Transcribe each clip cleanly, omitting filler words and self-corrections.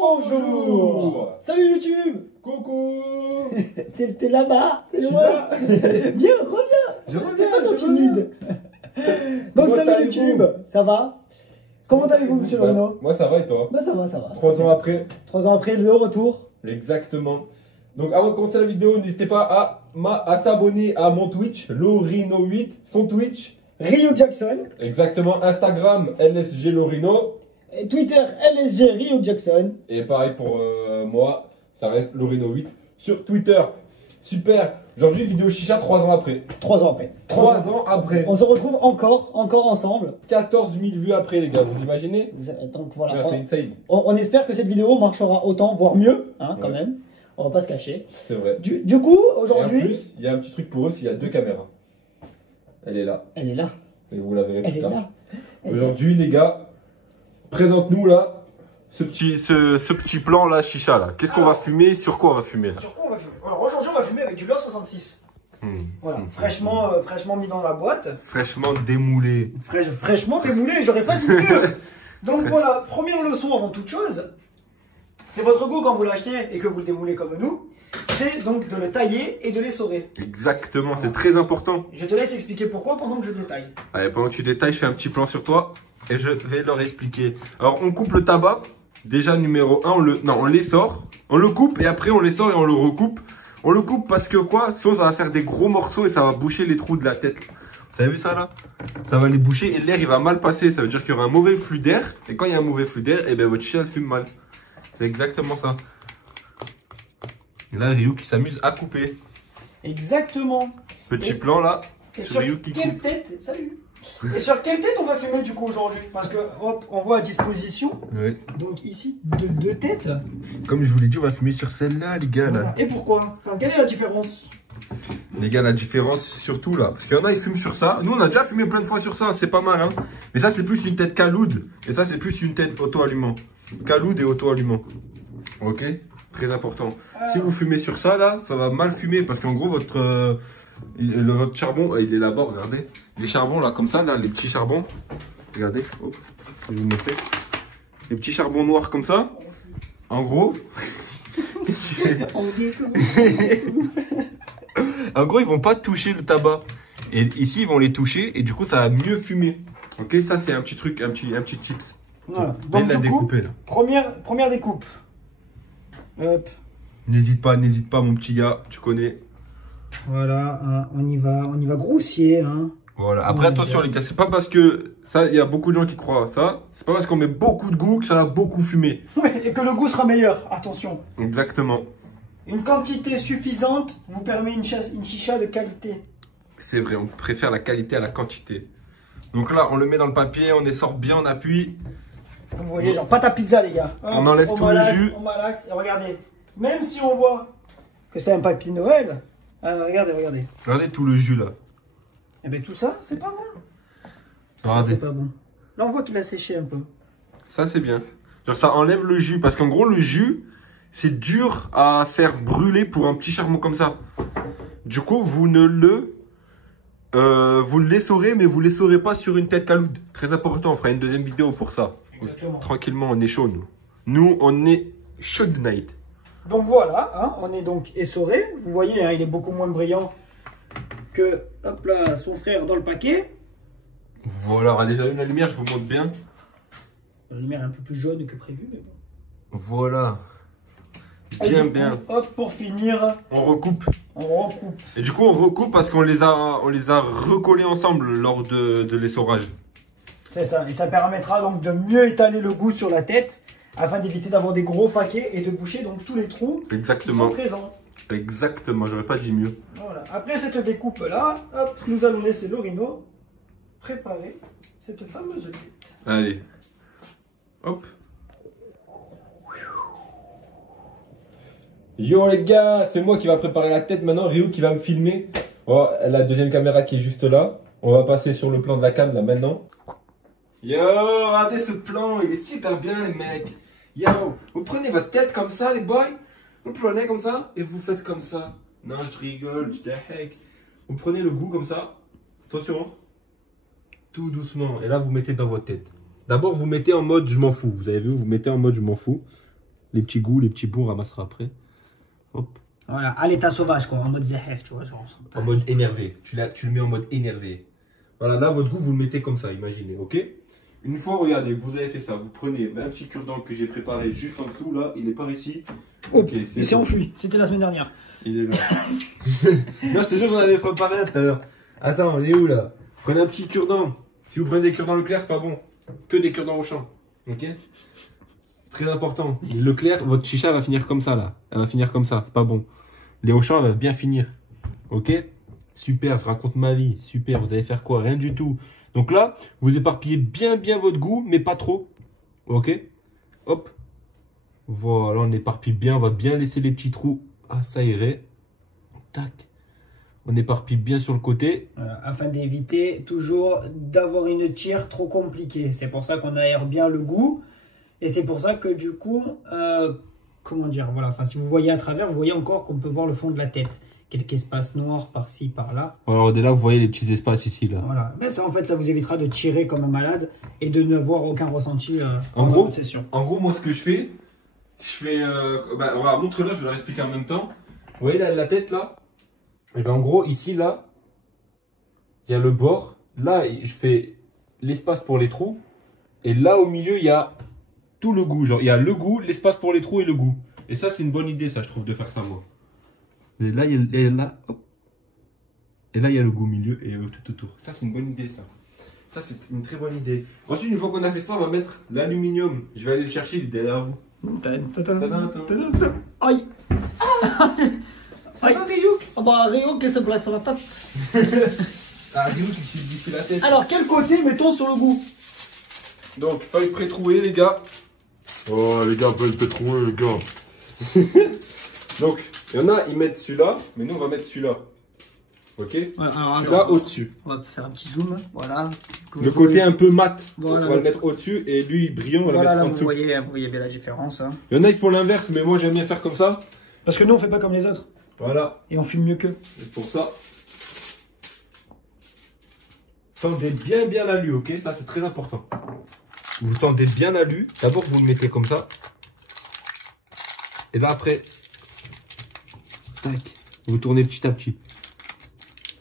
Bonjour. Salut YouTube. Coucou. T'es là-bas. T'es loin. Viens, reviens. Je reviens. T'es pas tant timide. Donc salut YouTube. Ça va? Comment allez-vous, monsieur Bruno? Moi ça va et toi? Bah ça va, ça va. 3 ans après. 3 ans après, le retour. Exactement. Donc avant de commencer la vidéo, n'hésitez pas à s'abonner à mon Twitch, Lorino8, son Twitch. Ryu Jackson. Exactement, Instagram, LSG Lorino. Et Twitter, LSG Ryu Jackson. Et pareil pour moi, ça reste Lorino8 sur Twitter. Super. Aujourd'hui, vidéo chicha 3 ans après. 3 ans après. 3 ans après. On se retrouve encore ensemble. 14 000 vues après, les gars, vous imaginez? Donc voilà. C'est insane. On espère que cette vidéo marchera autant, voire mieux, hein, quand même. On va pas se cacher. C'est vrai. Du coup, Et aujourd'hui. en plus, il y a un petit truc pour eux, il y a 2 caméras. Elle est là. Elle est là. Et vous la verrez Elle plus est tard. là. Aujourd'hui, les gars, présente-nous là ce petit plan là, chicha là. Qu'est-ce qu'on va fumer? Sur quoi on va fumer là? Sur quoi on va fumer? Alors aujourd'hui, on va fumer avec du LOR 66. Voilà, fraîchement mis dans la boîte. Fraîchement démoulé. Fraîchement démoulé, j'aurais pas dit mieux. Donc voilà, première leçon avant toute chose. C'est votre goût quand vous l'achetez et que vous le démoulez comme nous. C'est donc de le tailler et de l'essorer. Exactement, c'est très important. Je te laisse expliquer pourquoi pendant que je détaille. Allez, pendant que tu détailles, je fais un petit plan sur toi et je vais leur expliquer. Alors, on coupe le tabac. Déjà, numéro 1, on l'essore. On le coupe et après, on l'essore et on le recoupe. On le coupe parce que quoi? Sinon, ça va faire des gros morceaux et ça va boucher les trous de la tête. Vous avez vu ça là? Ça va les boucher et l'air il va mal passer. Ça veut dire qu'il y aura un mauvais flux d'air. Et quand il y a un mauvais flux d'air, et bien votre chicha elle fume mal. C'est exactement ça. Et là, Ryu qui s'amuse à couper. Exactement. Petit plan là. Et sur Ryu qui quelle coupe. tête? Salut. Et sur quelle tête on va fumer du coup aujourd'hui? Parce que hop, on voit à disposition. Oui. Donc ici, deux têtes. Comme je vous l'ai dit, on va fumer sur celle-là, les gars. Là. Et pourquoi? Enfin, quelle est la différence? Les gars, la différence, surtout là. Parce qu'il y en a, ils fument sur ça. Nous, on a déjà fumé plein de fois sur ça. C'est pas mal, hein. Mais ça, c'est plus une tête caloud. Et ça, c'est plus une tête auto-allumant. Caloud et auto-allumant. Ok? Très important. Si vous fumez sur ça, là, ça va mal fumer. Parce qu'en gros, votre charbon, il est là-bas, regardez. Les charbons, là, comme ça, là, les petits charbons. Regardez. Hop, je vais vous montrer. Les petits charbons noirs comme ça. En gros. En gros, ils vont pas toucher le tabac. Et ici, ils vont les toucher et du coup, ça va mieux fumer. Ok, ça c'est un petit truc, un petit tips. Voilà. Donc, Donc, la du coup, découper là. première découpe. Hop. N'hésite pas, mon petit gars, tu connais. Voilà, hein, on y va grossier. Hein. Voilà. Après, attention les gars, c'est pas parce que ça, il y a beaucoup de gens qui croient à ça. C'est pas parce qu'on met beaucoup de goût que ça va beaucoup fumer. Ouais, et que le goût sera meilleur. Attention. Exactement. Une quantité suffisante vous permet une chicha de qualité. C'est vrai, on préfère la qualité à la quantité. Donc là, on le met dans le papier, on essore bien, on appuie. Comme vous voyez, genre pâte à pizza, les gars. On enlève tout le jus. On malaxe. Et regardez, même si on voit que c'est un papier Noël, regardez. Regardez tout le jus là. Et bien tout ça, c'est pas bon. Regardez. C'est pas bon. Là, on voit qu'il a séché un peu. Ça, c'est bien. Genre, ça enlève le jus. Parce qu'en gros, le jus, c'est dur à faire brûler pour un petit charbon comme ça. Du coup, vous l'essorez, mais vous l'essorez pas sur une tête caloud. Très important, on fera une deuxième vidéo pour ça. Exactement. Tranquillement, on est chaud, nous. Nous, on est chaud de night. Donc voilà, hein, on est donc essoré. Vous voyez, hein, il est beaucoup moins brillant que hop là, son frère dans le paquet. Voilà, regardez, j'allume la lumière, je vous montre bien. La lumière est un peu plus jaune que prévu, mais bon. Voilà. Et Bien, du coup, bien. Hop, pour finir, On recoupe. on recoupe. Et du coup, on recoupe parce qu'on les a recollés ensemble lors de l'essorage. C'est ça, et ça permettra donc de mieux étaler le goût sur la tête afin d'éviter d'avoir des gros paquets et de boucher donc tous les trous Exactement. qui sont présents. Exactement, j'aurais pas dit mieux. Voilà. Après cette découpe là, hop, nous allons laisser Lorino préparer cette fameuse tête. Allez. Hop. Yo les gars, c'est moi qui va préparer la tête maintenant. Ryu qui va me filmer. Oh, la deuxième caméra qui est juste là. On va passer sur le plan de la cam là maintenant. Yo, regardez ce plan, il est super bien les mecs. Yo, vous prenez votre tête comme ça les boys. Vous prenez comme ça et vous faites comme ça. Non, je rigole, je heck. Vous prenez le goût comme ça. Attention. Tout doucement. Et là, vous mettez dans votre tête. D'abord, vous mettez en mode je m'en fous. Vous avez vu, vous mettez en mode je m'en fous. Les petits goûts, les petits bouts, on ramassera après. Hop. Voilà, à l'état sauvage, quoi, en mode zehef, tu vois. Genre, En mode énervé. Tu le mets en mode énervé. Voilà, là, votre goût, vous le mettez comme ça, imaginez, ok? Une fois, regardez, vous avez fait ça. Vous prenez un petit cure-dent que j'ai préparé juste en dessous, là. Il est par ici. Ok, il s'est enfui. C'était la semaine dernière. Il est là. Non, je te jure, j'en avais préparé un tout à l'heure. Attends, on est où, là? Prenez un petit cure-dent. Si vous prenez des cure-dents Leclerc, c'est pas bon. Que des cure-dents Auchan. Ok? Très important. Leclerc, votre chicha va finir comme ça, là. Elle va finir comme ça, c'est pas bon. Les Auchan, elle va bien finir. Ok? Super, je raconte ma vie. Super, vous allez faire quoi? Rien du tout. Donc là, vous éparpillez bien votre goût, mais pas trop. Ok? Hop. Voilà, on éparpille bien. On va bien laisser les petits trous. Ah, ça irait. Tac. On éparpille bien sur le côté. Voilà, afin d'éviter toujours d'avoir une tire trop compliquée. C'est pour ça qu'on aère bien le goût. Et c'est pour ça que du coup, comment dire, voilà, enfin, si vous voyez à travers, vous voyez encore qu'on peut voir le fond de la tête. Quelques espaces noirs par-ci, par-là. Alors dès là, vous voyez les petits espaces ici, là. Voilà, mais ça en fait, ça vous évitera de tirer comme un malade et de n'avoir aucun ressenti en pendant gros, votre session. En gros, moi, ce que je fais, voilà, montre-le, je vais leur expliquer en même temps. Vous voyez la tête, là? Et bien, en gros, ici, là, il y a le bord. Là, je fais l'espace pour les trous. Et là, au milieu, il y a tout le goût. Genre, il y a le goût, l'espace pour les trous et le goût. Et ça, c'est une bonne idée, ça, je trouve, de faire ça, moi. Et là, il y a, là, hop. Et là, il y a le goût au milieu et tout autour. Ça, c'est une bonne idée, ça. Ça, c'est une très bonne idée. Ensuite, une fois qu'on a fait ça, on va mettre l'aluminium. Je vais aller le chercher, il est derrière vous. Aïe. Aïe. Ah bah, Réo qui se place sur la table. Ah, Réo qui se dit sur la tête. Alors, quel côté mettons sur le goût? Donc, feuille pré-trouée, les gars. Oh, les gars, feuille pré-trouée, les gars. Donc, il y en a, ils mettent celui-là, mais nous, on va mettre celui-là. Ok? Ouais, celui-là au-dessus. On va faire un petit zoom, voilà. Le côté un peu mat, voilà, on va le mettre au-dessus et lui brillant, on va voilà, le mettre en là, dessous. vous voyez bien la différence. Hein. Il y en a, ils font l'inverse, mais moi, j'aime bien faire comme ça. Parce que nous, on fait pas comme les autres. Voilà. Et on filme mieux qu'eux. Et pour ça, tendez bien l'alu, ok? Ça, c'est très important. Vous tendez bien l'alu. D'abord, vous le mettez comme ça. Et là, après, tac, vous tournez petit à petit.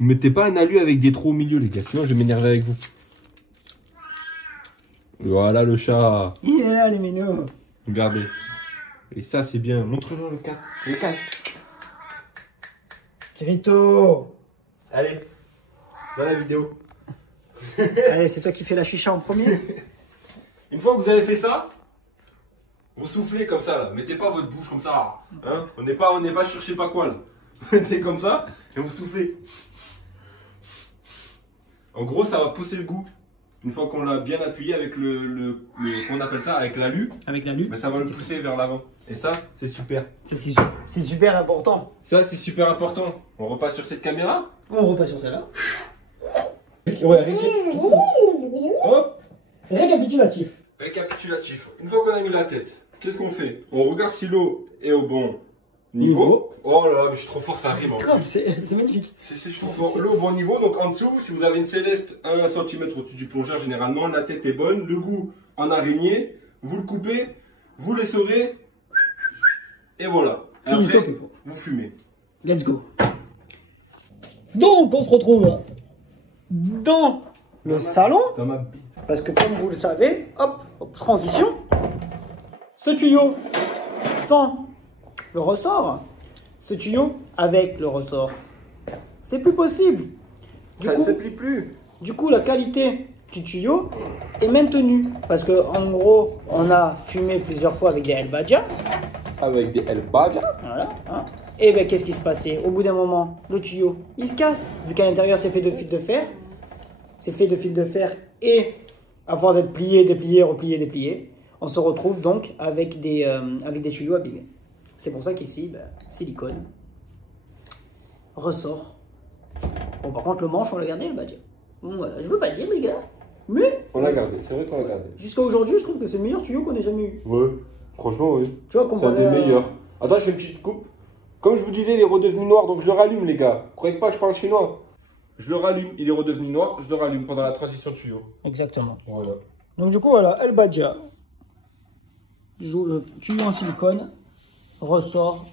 Ne mettez pas un alu avec des trous au milieu, les gars. Sinon, je vais m'énerver avec vous. Voilà le chat. Il est là, les minous. Regardez. Et ça, c'est bien. Montre-leur le 4. Le 4. Kirito. Allez, dans la vidéo. Allez, c'est toi qui fais la chicha en premier. Une fois que vous avez fait ça, vous soufflez comme ça là. Mettez pas votre bouche comme ça. Hein, on n'est pas sur je sais pas quoi là. Mettez comme ça et vous soufflez. En gros, ça va pousser le goût. Une fois qu'on l'a bien appuyé avec qu'on appelle ça, avec l'alu. Avec l'alu. Mais ça va le pousser vers l'avant. Et ça, c'est super. C'est super important. Ça, c'est super important. On repasse sur cette caméra. On repasse sur celle-là. Hop. Récapitulatif. Récapitulatif. Une fois qu'on a mis la tête, qu'est-ce qu'on fait? On regarde si l'eau est au bon niveau. Oh là là, mais je suis trop fort, ça arrive en plus. C'est magnifique. C'est trop fort. L'eau au bon niveau, donc en dessous, si vous avez une céleste 1 cm au-dessus du plongeur, généralement, la tête est bonne. Le goût en araignée, vous le coupez, vous l'essorez, et voilà. Et après, vous fumez. Let's go. Donc, on se retrouve dans le salon. Dans ma bite. Parce que comme vous le savez, hop, transition. Ce tuyau sans le ressort, ce tuyau avec le ressort, c'est plus possible. Ça ne s'applique plus. Du coup, la qualité du tuyau est maintenue. Parce que en gros, on a fumé plusieurs fois avec des El Badja. Avec des El Badja. Voilà. Hein. Et bien, qu'est-ce qui se passait? Au bout d'un moment, le tuyau, il se casse. Vu qu'à l'intérieur, c'est fait de fil de fer. C'est fait de fil de fer et à force d'être plié, déplié, replié, déplié, on se retrouve donc avec des tuyaux abîmés. C'est pour ça qu'ici, silicone, ressort. Bon, par contre, le manche, on l'a gardé, le badge. Bon, voilà, je veux pas dire, les gars, mais... On l'a gardé, c'est vrai qu'on l'a gardé. Jusqu'à aujourd'hui, je trouve que c'est le meilleur tuyau qu'on ait jamais eu. Ouais, franchement, oui. Tu vois, c'est un des meilleurs. Attends, je fais une petite coupe. Comme je vous disais, il est redevenu noir, donc je le rallume, les gars. Croyez pas que je parle chinois. Je le rallume, il est redevenu noir, je le rallume pendant la transition tuyau. Exactement. Voilà. Donc du coup, voilà, El Badja. tuyau en silicone, ressort,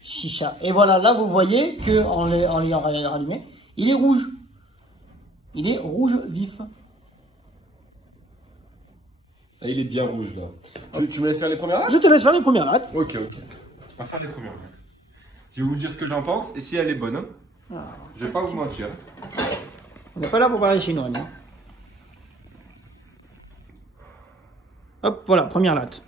chicha. Et voilà, là vous voyez que en l'ayant rallumé, il est rouge. Il est rouge vif. Ah, il est bien rouge là. Tu me laisses faire les premières lattes? Je te laisse faire les premières lattes. Ok. On va faire les premières lattes. Je vais vous dire ce que j'en pense et si elle est bonne. Hein. Ah. Je vais pas vous mentir. On n'est pas là pour parler chinois. Non. Hop, voilà, première latte.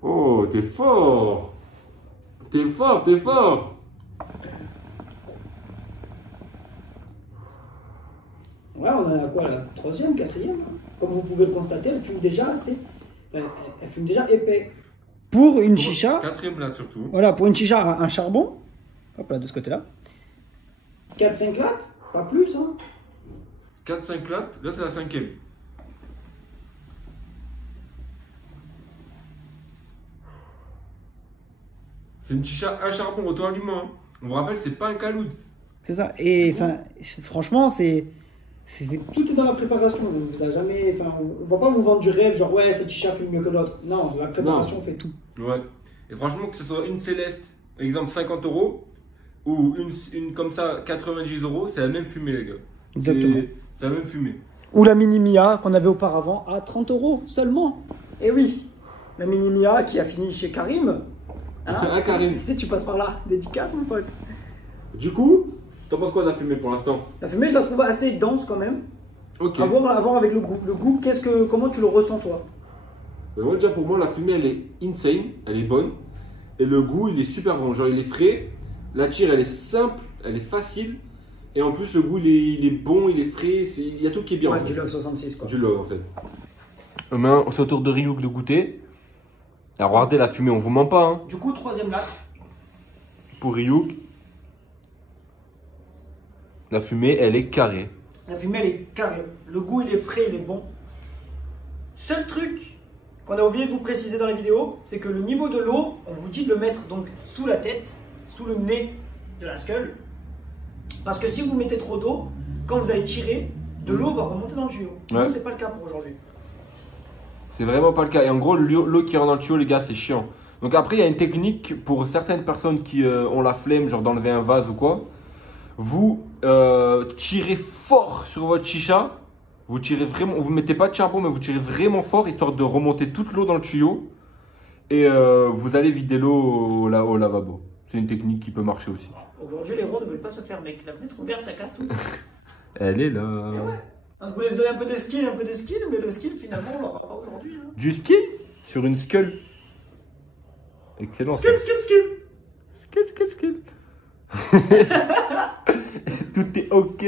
Oh, t'es fort. T'es fort, t'es fort. Ouais, on a quoi la troisième, quatrième. Comme vous pouvez le constater, elle fume déjà assez. Elle fume déjà épais. Pour une chicha. Quatrième latte surtout. Voilà, pour une chicha, un charbon. Hop là, de ce côté-là. 4-5 lattes, pas plus. Hein. 4-5 lattes, là c'est la cinquième. C'est une chicha à charbon auto-allumant. Hein. On vous rappelle, c'est pas un caloud. C'est ça. Et enfin, franchement, tout est dans la préparation. On vous a jamais, on va pas vous vendre du rêve, genre ouais, cette chicha fume mieux que l'autre. Non, la préparation fait tout. Ouais. Et franchement, que ce soit une Céleste, exemple 50 €, ou une comme ça 90 €, c'est la même fumée, les gars. Exactement. C'est la même fumée. Ou la Mini Mia qu'on avait auparavant à 30 € seulement. Et oui, la Mini Mia qui a fini chez Karim. Hein, Karim. Si tu passes par là, dédicace mon pote. Du coup, t'en penses quoi de la fumée pour l'instant? La fumée, je la trouve assez dense quand même. Ok. À voir avec le goût. Le goût, comment tu le ressens toi? Mais moi, déjà, pour moi, la fumée, elle est insane, elle est bonne. Et le goût, il est super bon. Genre, il est frais. La tire, elle est simple, elle est facile. Et en plus, le goût, il est bon, il est frais. Il y a tout qui est bien. Ouais, en fait. du Love 66 quoi. Du love, en fait. Maintenant, c'est au tour de Ryuk de goûter. Alors, regardez la fumée, on vous ment pas. Hein. Du coup, troisième latte. Pour Ryuk, la fumée, elle est carrée. La fumée, elle est carrée. Le goût, il est frais, il est bon. Seul truc qu'on a oublié de vous préciser dans la vidéo, c'est que le niveau de l'eau, on vous dit de le mettre donc sous la tête, sous le nez de la skull. Parce que si vous mettez trop d'eau, quand vous allez tirer, de l'eau va remonter dans le tuyau. Ouais. Non, c'est pas le cas pour aujourd'hui. C'est vraiment pas le cas. Et en gros, l'eau qui rentre dans le tuyau, les gars, c'est chiant. Donc après, il y a une technique pour certaines personnes qui ont la flemme, genre d'enlever un vase ou quoi. Vous tirez fort sur votre chicha. Vous tirez vraiment, vous mettez pas de charbon, mais vous tirez vraiment fort, histoire de remonter toute l'eau dans le tuyau. Et vous allez vider l'eau au lavabo. C'est une technique qui peut marcher aussi. Aujourd'hui, les ronds ne veulent pas se faire, mec. La fenêtre ouverte, ça casse tout. Elle est là. Et ouais. On voulait se donner un peu de skill, mais le skill, finalement, on l'aura pas aujourd'hui. Hein. Du skill sur une skull. Excellent. Skill. Skill. Tout est ok.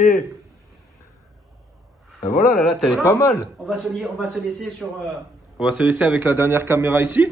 Ben voilà, la latte, elle est pas mal. On va se laisser sur... On va se laisser avec la dernière caméra ici.